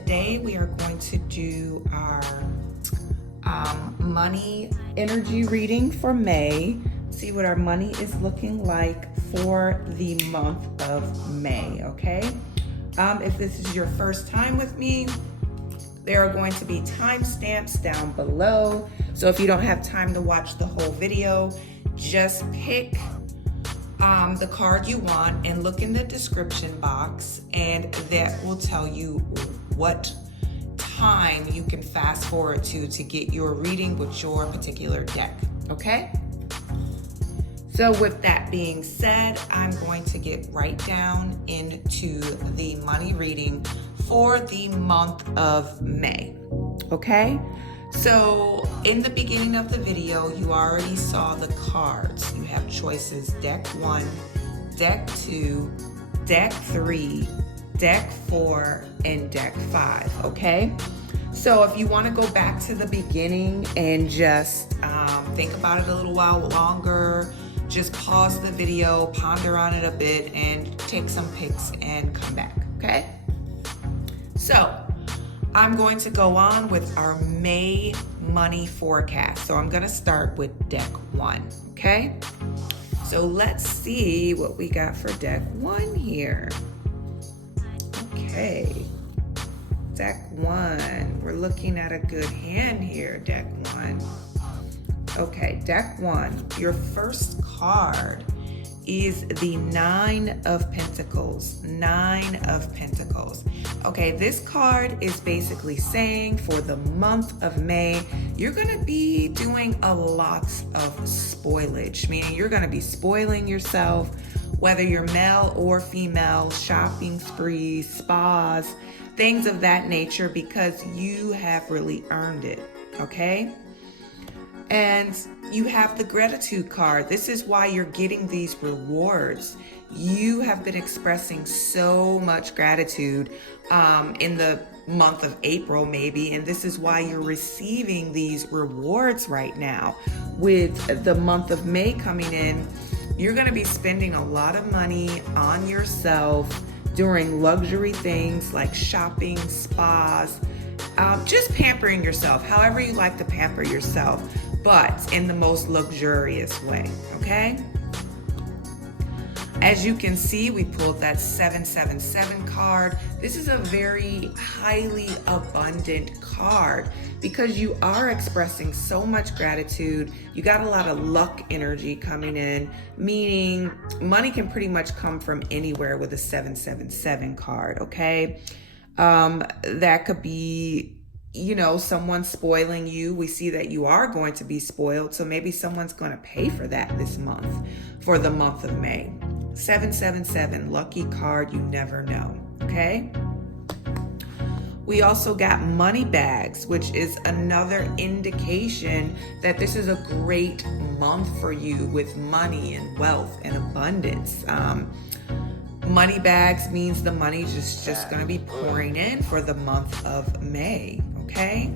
today we are going to do our money energy reading for May. See what our money is looking like for the month of May, okay? If this is your first time with me, there are going to be timestamps down below. So if you don't have time to watch the whole video, just pick the card you want and look in the description box, and that will tell you what time you can fast forward to get your reading with your particular deck, okay? So with that being said, I'm going to get right down into the money reading for the month of May, okay? So in the beginning of the video, you already saw the cards. You have choices: deck 1, deck 2, deck 3, deck 4, and deck 5, okay? So if you want to go back to the beginning and just think about it a little while longer, just pause the video, ponder on it a bit, and take some pics and come back, okay? So I'm going to go on with our May money forecast. So I'm going to start with deck 1, okay? So let's see what we got for deck 1 here. Okay, deck 1. We're looking at a good hand here, deck 1. Okay, deck 1, your first card is the 9 of Pentacles. 9 of Pentacles. Okay, this card is basically saying for the month of May, you're going to be doing a lot of spoilage, meaning you're going to be spoiling yourself, whether you're male or female, shopping sprees, spas, things of that nature, because you have really earned it, okay? And you have the gratitude card. This is why you're getting these rewards. You have been expressing so much gratitude in the month of April maybe, and this is why you're receiving these rewards right now. With the month of May coming in, you're going to be spending a lot of money on yourself, doing luxury things like shopping, spas, just pampering yourself, however you like to pamper yourself, but in the most luxurious way, okay? As you can see, we pulled that 777 card. This is a very highly abundant card because you are expressing so much gratitude. You got a lot of luck energy coming in, meaning money can pretty much come from anywhere with a 777 card, okay? That could be, you know, someone spoiling you. We see that you are going to be spoiled, so maybe someone's going to pay for that this month, for the month of May. 777, lucky card, you never know, okay? We also got money bags, which is another indication that this is a great month for you with money and wealth and abundance. Money bags means the money is just going to be pouring in for the month of May, okay?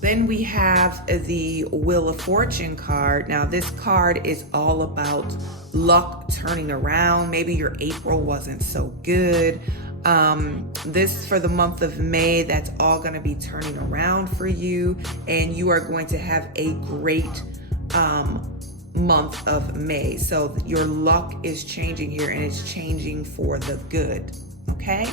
Then we have the Wheel of Fortune card. Now this card is all about luck turning around. Maybe your April wasn't so good. This for the month of May, that's all going to be turning around for you, and you are going to have a great month of May. So your luck is changing here, and it's changing for the good, okay?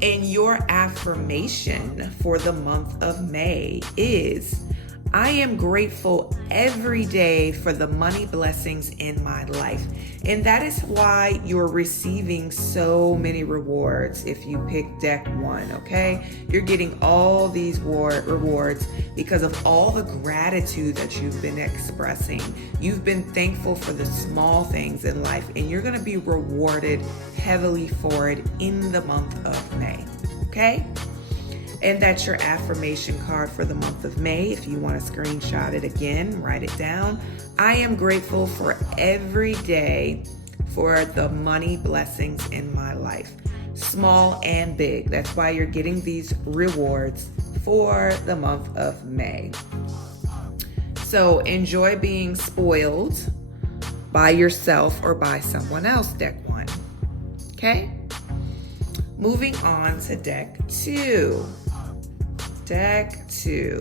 And your affirmation for the month of May is, I am grateful every day for the money blessings in my life. And that is why you're receiving so many rewards if you pick deck 1, okay? You're getting all these rewards because of all the gratitude that you've been expressing. You've been thankful for the small things in life, and you're going to be rewarded heavily for it in the month of May, okay? And that's your affirmation card for the month of May. If you want to screenshot it again, write it down. I am grateful for every day for the money blessings in my life, small and big. That's why you're getting these rewards for the month of May. So enjoy being spoiled by yourself or by someone else, deck 1. Okay? Moving on to deck 2. Deck 2.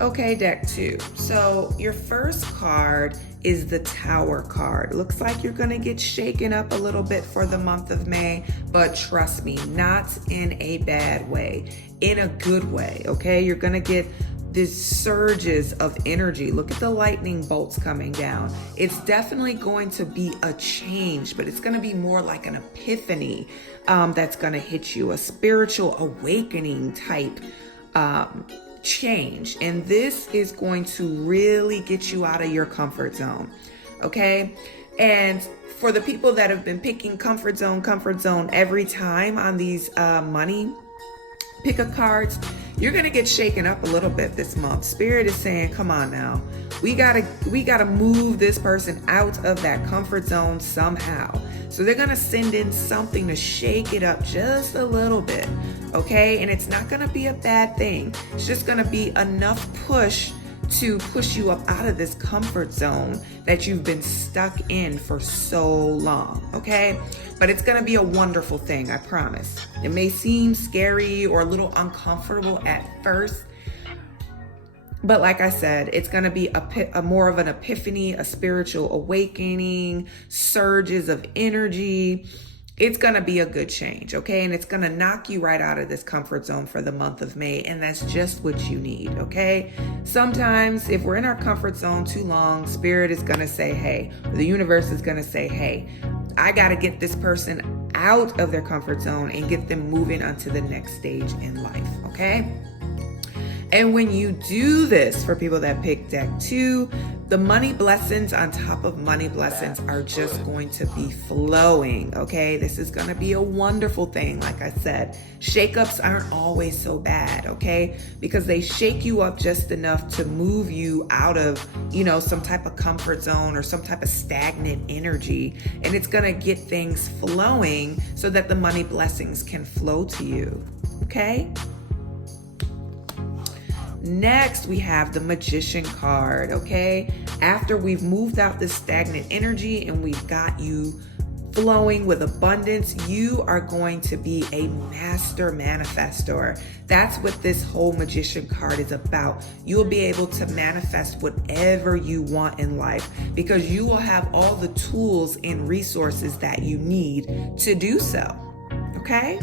Okay, deck 2. So your first card is the Tower card. Looks like you're gonna get shaken up a little bit for the month of May, but trust me, not in a bad way, in a good way, okay? You're gonna get these surges of energy. Look at the lightning bolts coming down. It's definitely going to be a change, but it's gonna be more like an epiphany that's gonna hit you, a spiritual awakening type change. And this is going to really get you out of your comfort zone, okay? And for the people that have been picking comfort zone every time on these money picker cards, you're gonna get shaken up a little bit this month. Spirit is saying, come on now. We gotta move this person out of that comfort zone somehow. So they're gonna send in something to shake it up just a little bit, okay? And it's not gonna be a bad thing. It's just gonna be enough push to push you up out of this comfort zone that you've been stuck in for so long, okay? But it's gonna be a wonderful thing, I promise. It may seem scary or a little uncomfortable at first, but like I said, it's gonna be a more of an epiphany, a spiritual awakening, surges of energy. It's gonna be a good change, okay? And it's gonna knock you right out of this comfort zone for the month of May, and that's just what you need, okay? Sometimes if we're in our comfort zone too long, Spirit is gonna say, hey, the universe is gonna say, hey, I gotta get this person out of their comfort zone and get them moving onto the next stage in life, okay? And when you do this, for people that pick deck 2, the money blessings on top of money blessings are just going to be flowing, okay? This is going to be a wonderful thing. Like I said, shakeups aren't always so bad, okay? Because they shake you up just enough to move you out of, some type of comfort zone or some type of stagnant energy. And it's going to get things flowing so that the money blessings can flow to you, okay? Next, we have the Magician card, okay? After we've moved out this stagnant energy and we've got you flowing with abundance, you are going to be a master manifestor. That's what this whole Magician card is about. You'll be able to manifest whatever you want in life because you will have all the tools and resources that you need to do so, okay?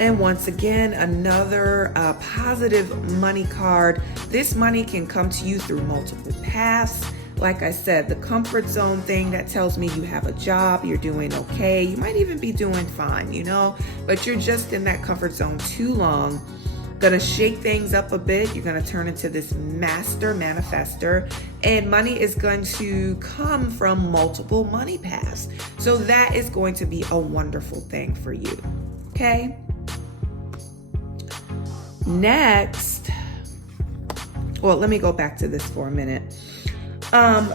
And once again, another positive money card. This money can come to you through multiple paths. Like I said, the comfort zone thing, that tells me you have a job, you're doing okay. You might even be doing fine, but you're just in that comfort zone too long. Gonna shake things up a bit. You're gonna turn into this master manifester, and money is going to come from multiple money paths. So that is going to be a wonderful thing for you, okay? Next, well, let me go back to this for a minute.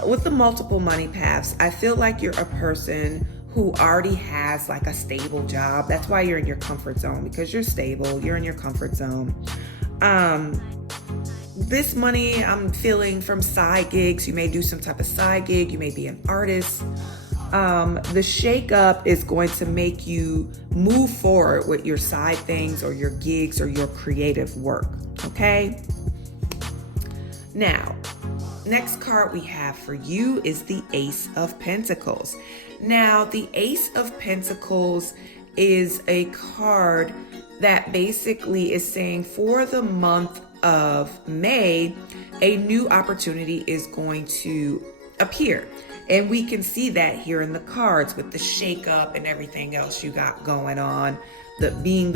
With the multiple money paths, I feel like you're a person who already has like a stable job. That's why you're in your comfort zone, because you're stable, you're in your comfort zone. This money I'm feeling from side gigs. You may do some type of side gig. You may be an artist. The shakeup is going to make you move forward with your side things or your gigs or your creative work, okay? Now, next card we have for you is the Ace of Pentacles. Now, the Ace of Pentacles is a card that basically is saying for the month of May, a new opportunity is going to appear. And we can see that here in the cards with the shakeup and everything else you got going on, manifesting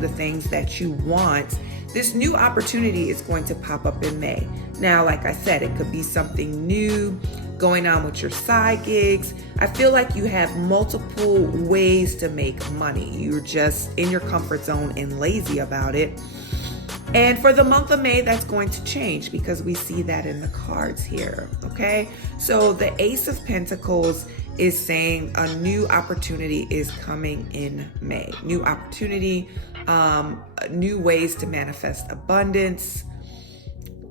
the things that you want. This new opportunity is going to pop up in May. Now, like I said, it could be something new going on with your side gigs. I feel like you have multiple ways to make money. You're just in your comfort zone and lazy about it. And for the month of May, that's going to change because we see that in the cards here, okay? So the Ace of Pentacles is saying a new opportunity is coming in May. New opportunity, new ways to manifest abundance.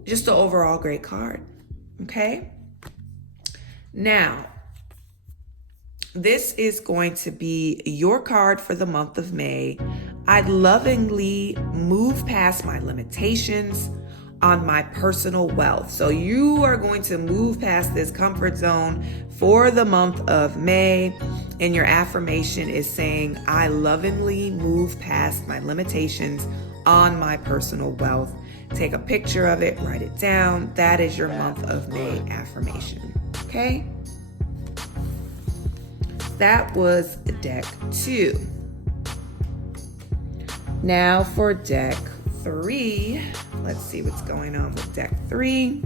Just an overall great card, okay? Now, This is going to be your card for the month of May. I lovingly move past my limitations on my personal wealth. So you are going to move past this comfort zone for the month of May. And your affirmation is saying, I lovingly move past my limitations on my personal wealth. Take a picture of it, write it down. That is your month of May affirmation. Okay? That was deck 2. Now for deck 3. Let's see what's going on with deck 3.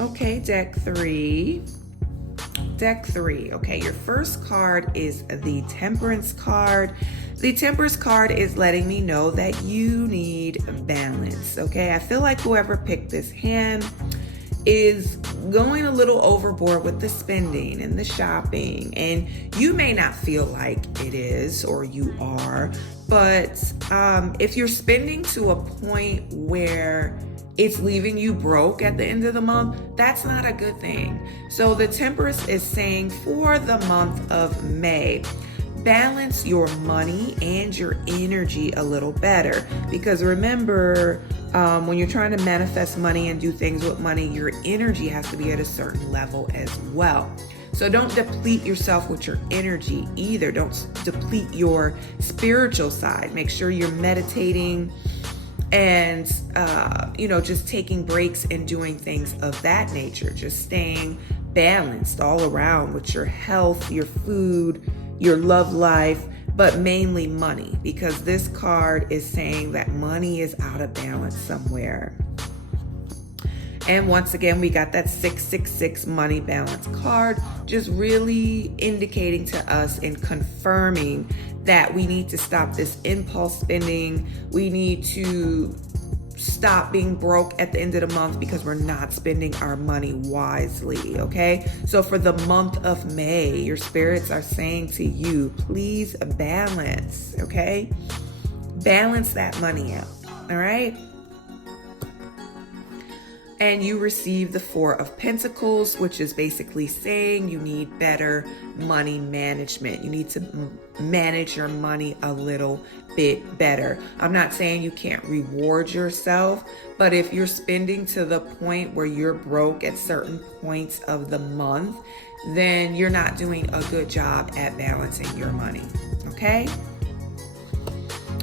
Okay, deck 3. Deck 3. Okay, your first card is the Temperance card. The Temperance card is letting me know that you need balance. Okay, I feel like whoever picked this hand is going a little overboard with the spending and the shopping, and you may not feel like it is, or you are, but if you're spending to a point where it's leaving you broke at the end of the month, that's not a good thing. So the Temperance is saying for the month of May, balance your money and your energy a little better, because remember, when you're trying to manifest money and do things with money, your energy has to be at a certain level as well. So don't deplete yourself with your energy either. Don't deplete your spiritual side. Make sure you're meditating and, just taking breaks and doing things of that nature. Just staying balanced all around with your health, your food, your love life, but mainly money, because this card is saying that money is out of balance somewhere. And once again, we got that 666 money balance card, just really indicating to us and confirming that we need to stop this impulse spending. We need to stop being broke at the end of the month because we're not spending our money wisely, okay? So for the month of May, your spirits are saying to you, please balance, okay? Balance that money out, all right? And you receive the 4 of Pentacles, which is basically saying you need better money management. You need to manage your money a little bit better. I'm not saying you can't reward yourself, but if you're spending to the point where you're broke at certain points of the month, then you're not doing a good job at balancing your money, okay?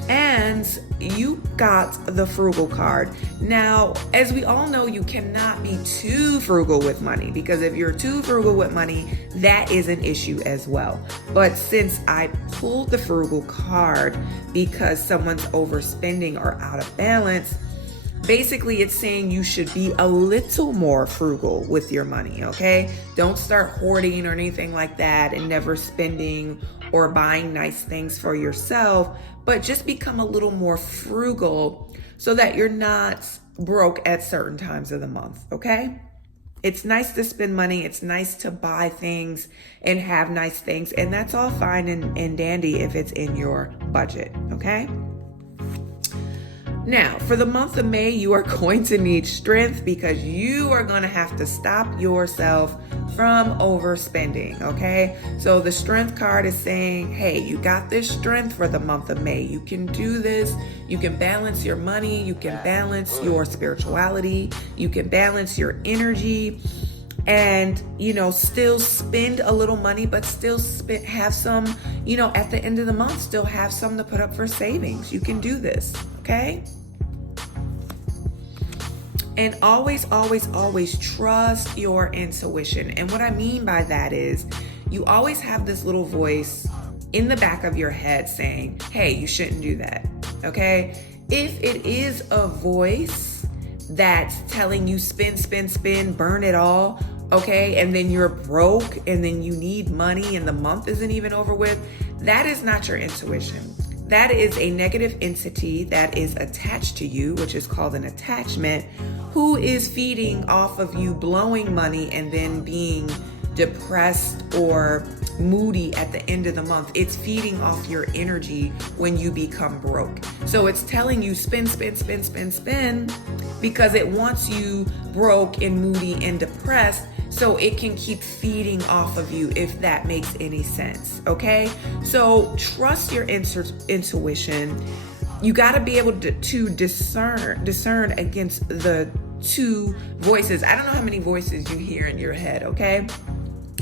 And you got the Frugal card. Now, as we all know, you cannot be too frugal with money, because if you're too frugal with money, that is an issue as well. But since I pulled the Frugal card because someone's overspending or out of balance, basically it's saying you should be a little more frugal with your money, okay? Don't start hoarding or anything like that and never spending or buying nice things for yourself, but just become a little more frugal so that you're not broke at certain times of the month, okay? It's nice to spend money. It's nice to buy things and have nice things, and that's all fine and dandy if it's in your budget, okay? Now, for the month of May, you are going to need strength, because you are going to have to stop yourself from overspending, okay? So the Strength card is saying, hey, you got this strength for the month of May. You can do this. You can balance your money. You can balance your spirituality. You can balance your energy, and, still spend a little money, but still have some, at the end of the month, still have some to put up for savings. You can do this, okay? And always, always, always trust your intuition. And what I mean by that is you always have this little voice in the back of your head saying, hey, you shouldn't do that, okay? If it is a voice that's telling you spend, burn it all, okay, and then you're broke and then you need money and the month isn't even over with, that is not your intuition. That is a negative entity that is attached to you, which is called an attachment, who is feeding off of you blowing money and then being depressed or moody at the end of the month. It's feeding off your energy when you become broke. So it's telling you spend, because it wants you broke and moody and depressed so it can keep feeding off of you, if that makes any sense. Okay, so trust your intuition. You got to be able to discern against the two voices. I don't know how many voices you hear in your head. Okay,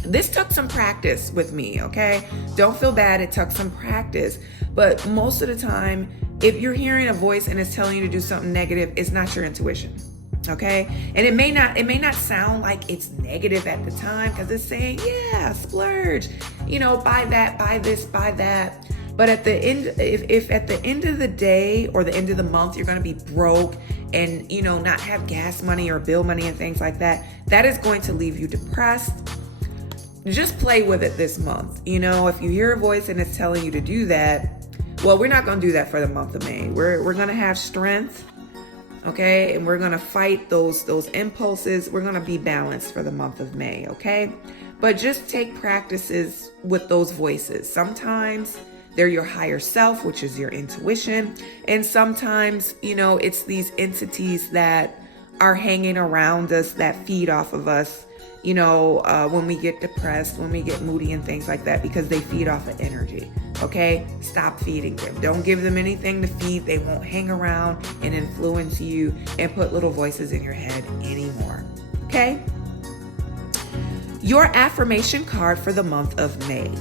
this took some practice with me. Okay, don't feel bad, it took some practice, but most of the time, if you're hearing a voice and it's telling you to do something negative, it's not your intuition. Okay, and it may not sound like it's negative at the time, because it's saying, yeah, splurge, buy that, buy this, buy that. But at the end, if at the end of the day or the end of the month, you're going to be broke and, not have gas money or bill money and things like that, that is going to leave you depressed. Just play with it this month. If you hear a voice and it's telling you to do that, well, we're not going to do that for the month of May. We're going to have strength. Okay, and we're going to fight those impulses. We're going to be balanced for the month of May. Okay, but just take practices with those voices. Sometimes they're your higher self, which is your intuition. And sometimes, it's these entities that are hanging around us that feed off of us, when we get depressed, when we get moody and things like that, because they feed off of energy. Okay, stop feeding them. Don't give them anything to feed. They won't hang around and influence you and put little voices in your head anymore. Okay? Your affirmation card for the month of May.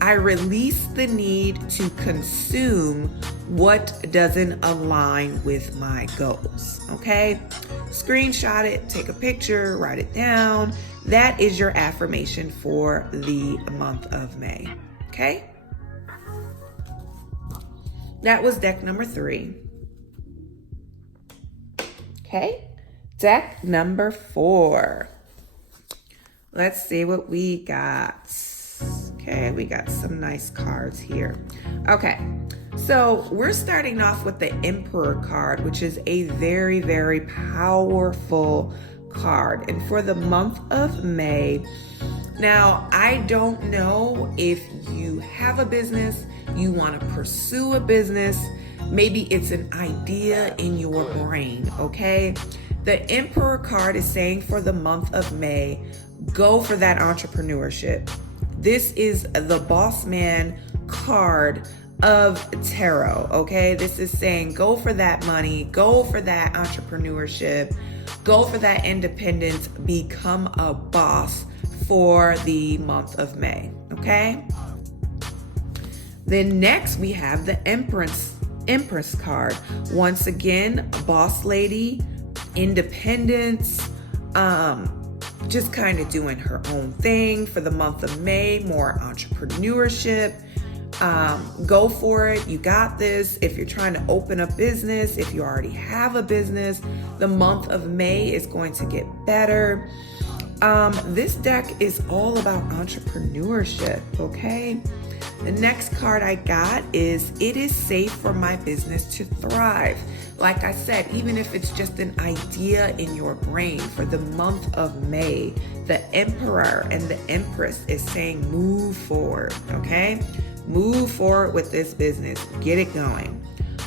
I release the need to consume what doesn't align with my goals. Okay? Screenshot it, take a picture, write it down. That is your affirmation for the month of May. Okay? That was deck number 3. Okay? Deck number 4. Let's see what we got. Okay, we got some nice cards here. Okay, so we're starting off with the Emperor card, which is a very, very powerful card. And for the month of May, now I don't know if you have a business, you want to pursue a business, maybe it's an idea in your brain, okay? The Emperor card is saying for the month of May, go for that entrepreneurship. This is the boss man card of tarot, okay? This is saying go for that money, go for that entrepreneurship, go for that independence, become a boss for the month of May, okay? Then next we have the Empress card. Once again, boss lady, independence, just kind of doing her own thing for the month of May, more entrepreneurship. Go for it. You got this. If you're trying to open a business, if you already have a business, the month of May is going to get better. This deck is all about entrepreneurship, okay? The next card I got is it is safe for my business to thrive. Like I said, even if it's just an idea in your brain for the month of May, the Emperor and the Empress is saying move forward, okay? Move forward with this business. Get it going.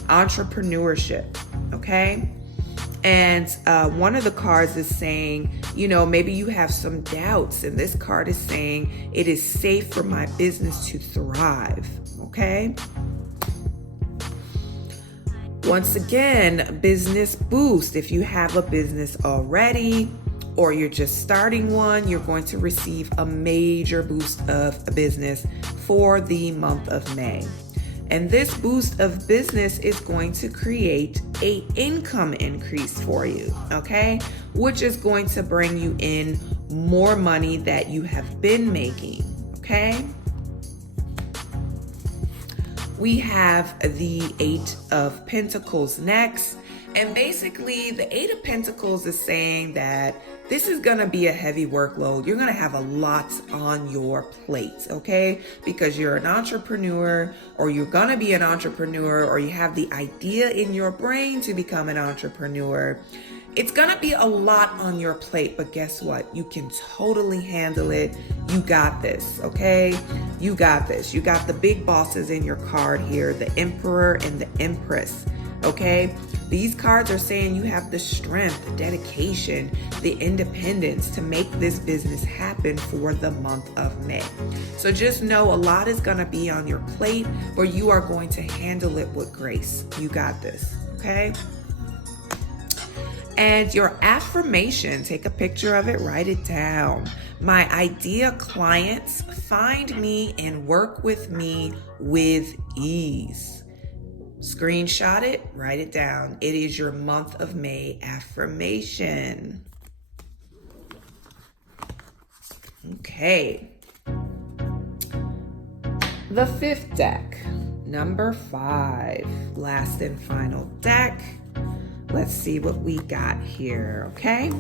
Entrepreneurship, okay? And one of the cards is saying, maybe you have some doubts, and this card is saying it is safe for my business to thrive, okay? Once again, business boost. If you have a business already or you're just starting one, you're going to receive a major boost of a business for the month of May. And this boost of business is going to create an income increase for you, okay? Which is going to bring you in more money that you have been making, okay? We have the 8 of Pentacles next. And basically, the 8 of Pentacles is saying that this is going to be a heavy workload. You're going to have a lot on your plate, okay? Because you're an entrepreneur, or you're going to be an entrepreneur, or you have the idea in your brain to become an entrepreneur. It's going to be a lot on your plate, but guess what? You can totally handle it. You got this, okay? You got this. You got the big bosses in your card here, the Emperor and the Empress. okay? These cards are saying you have the strength, the dedication, the independence to make this business happen for the month of May. So just know a lot is going to be on your plate, but you are going to handle it with grace. You got this, okay? And your affirmation, take a picture of it, write it down. My idea clients find me and work with me with ease. Screenshot it, write it down. It is your month of May affirmation. Okay. The fifth deck, number 5, last and final deck. Let's see what we got here, okay?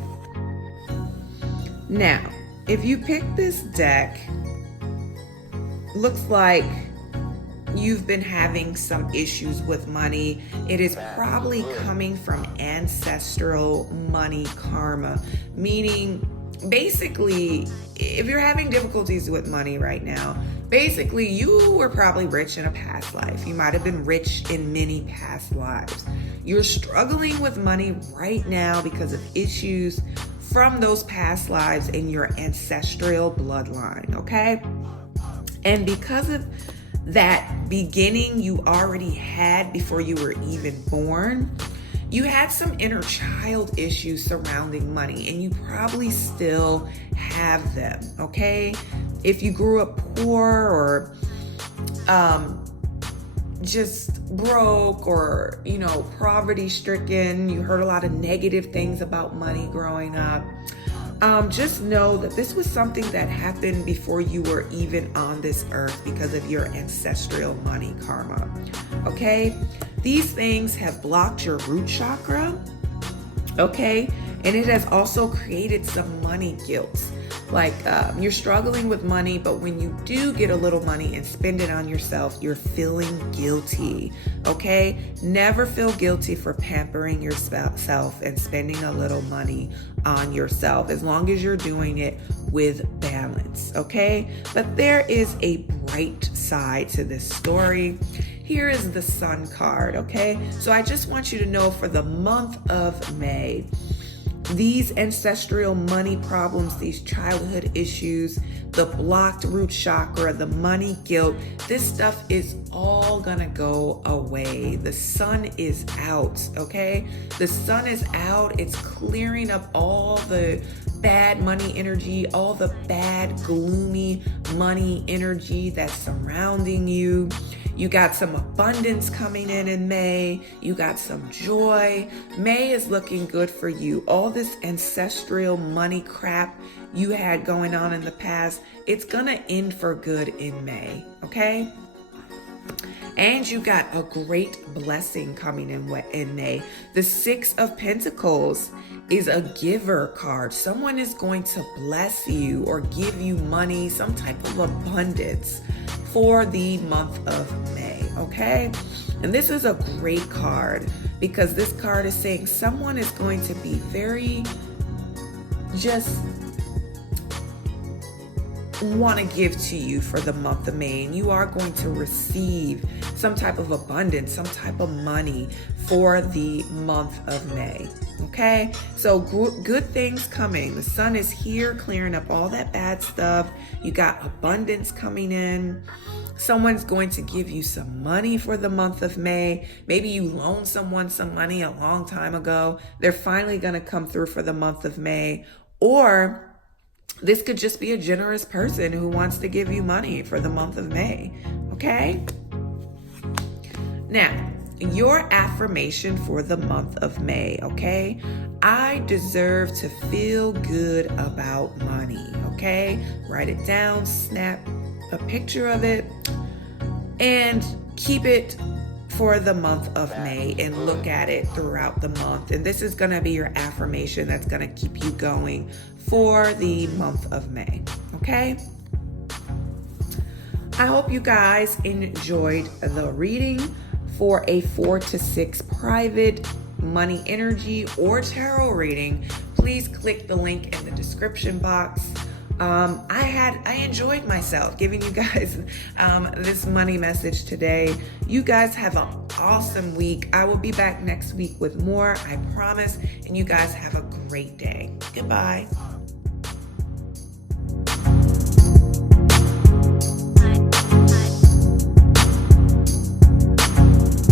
Now, if you pick this deck, looks like you've been having some issues with money. It is probably coming from ancestral money karma, meaning basically, if you're having difficulties with money right now, basically you were probably rich in a past life. You might have been rich in many past lives. You're struggling with money right now because of issues from those past lives in your ancestral bloodline, okay? And because of that beginning you already had before you were even born, you had some inner child issues surrounding money, and you probably still have them, okay? If you grew up poor or just broke or, poverty stricken, you heard a lot of negative things about money growing up, just know that this was something that happened before you were even on this earth because of your ancestral money karma, okay? These things have blocked your root chakra, okay? And it has also created some money guilt. Like you're struggling with money, but when you do get a little money and spend it on yourself, you're feeling guilty, okay? Never feel guilty for pampering yourself and spending a little money on yourself, as long as you're doing it with balance, okay? But there is a bright side to this story. Here is the Sun card, okay? So I just want you to know for the month of May, these ancestral money problems, these childhood issues, the blocked root chakra, the money guilt, this stuff is all gonna go away. The sun is out, okay? The sun is out. It's clearing up all the bad money energy, all the bad, gloomy money energy that's surrounding you. You got some abundance coming in May. You got some joy. May is looking good for you. All this ancestral money crap you had going on in the past, it's gonna end for good in May, okay? And you got a great blessing coming in May. The 6 of Pentacles is a giver card. Someone is going to bless you or give you money, some type of abundance for the month of May, okay? And this is a great card because this card is saying someone is going to be very just want to give to you for the month of May, and you are going to receive some type of abundance, some type of money for the month of May. Okay, so good things coming. The sun is here clearing up all that bad stuff. You got abundance coming in. Someone's going to give you some money for the month of May. Maybe you loaned someone some money a long time ago. They're finally going to come through for the month of May. Or this could just be a generous person who wants to give you money for the month of May. Okay? Now, your affirmation for the month of May, okay? I deserve to feel good about money, okay? Write it down, snap a picture of it, and keep it for the month of May and look at it throughout the month. And this is gonna be your affirmation that's gonna keep you going for the month of May, okay? I hope you guys enjoyed the reading for a 4 to 6 private money energy or tarot reading. Please click the link in the description box. I enjoyed myself giving you guys this money message today. You guys have an awesome week. I will be back next week with more, I promise. And you guys have a great day. Goodbye.